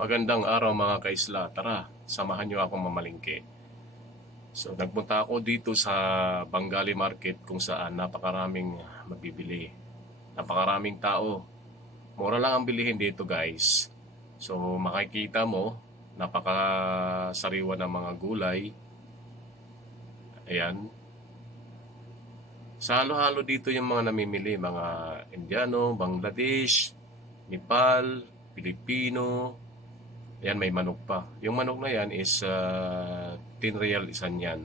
Magandang araw mga kaisla. Tara, samahan niyo akong mamalingke. So, nagpunta ako dito sa Bengali Market kung saan napakaraming mabibili. Napakaraming tao. Mura lang ang bilihin dito, guys. So, makikita mo, napakasariwa ng mga gulay. Ayan. Sa halo-halo dito yung mga namimili, mga Indiano, Bangladesh, Nepal, Pilipino. Ayan, may manok pa. Yung manok na yan is 10 real isan yan.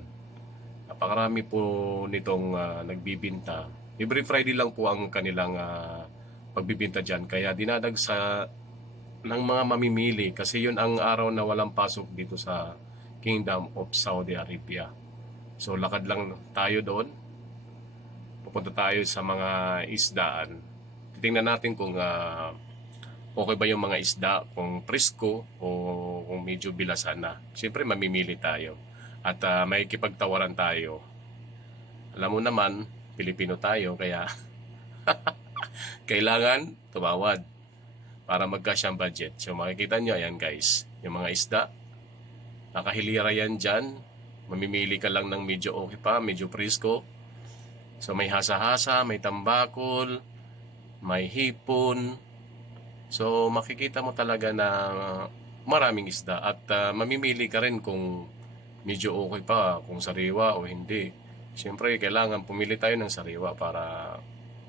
Napakarami po nitong nagbibinta. Every Friday lang po ang kanilang pagbibinta dyan. Kaya dinadag sa ng mga mamimili kasi yun ang araw na walang pasok dito sa Kingdom of Saudi Arabia. So lakad lang tayo doon. Pupunta tayo sa mga isdaan. Titingnan natin kung okay ba yung mga isda, kung presko o kung medyo bilasan na. Siyempre mamimili tayo at may kipagtawaran tayo. Alam mo naman, Pilipino tayo kaya kailangan tumawad para magkasya ang budget. So makikita nyo, ayan guys, yung mga isda, nakahilira yan dyan. Mamimili ka lang ng medyo okay pa, medyo presko. So may hasa-hasa, may tambakol, may hipon. So makikita mo talaga na maraming isda at mamimili ka rin kung medyo okay pa, kung sariwa o hindi. Siyempre kailangan pumili tayo ng sariwa para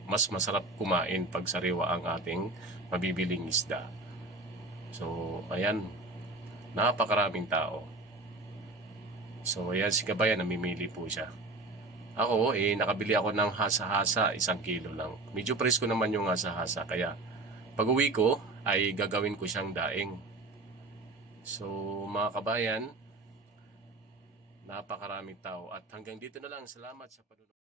mas masarap kumain pag sariwa ang ating mabibiling isda. So ayan, napakaraming tao. So ayan si Kabayan, namimili po siya. Ako, nakabili ako ng hasa-hasa, 1 kilo lang. Medyo presko naman yung hasa-hasa, kaya pag uwi ko ay gagawin ko siyang daing. So mga kabayan, napakaraming tao at hanggang dito na lang. Salamat sa panonood.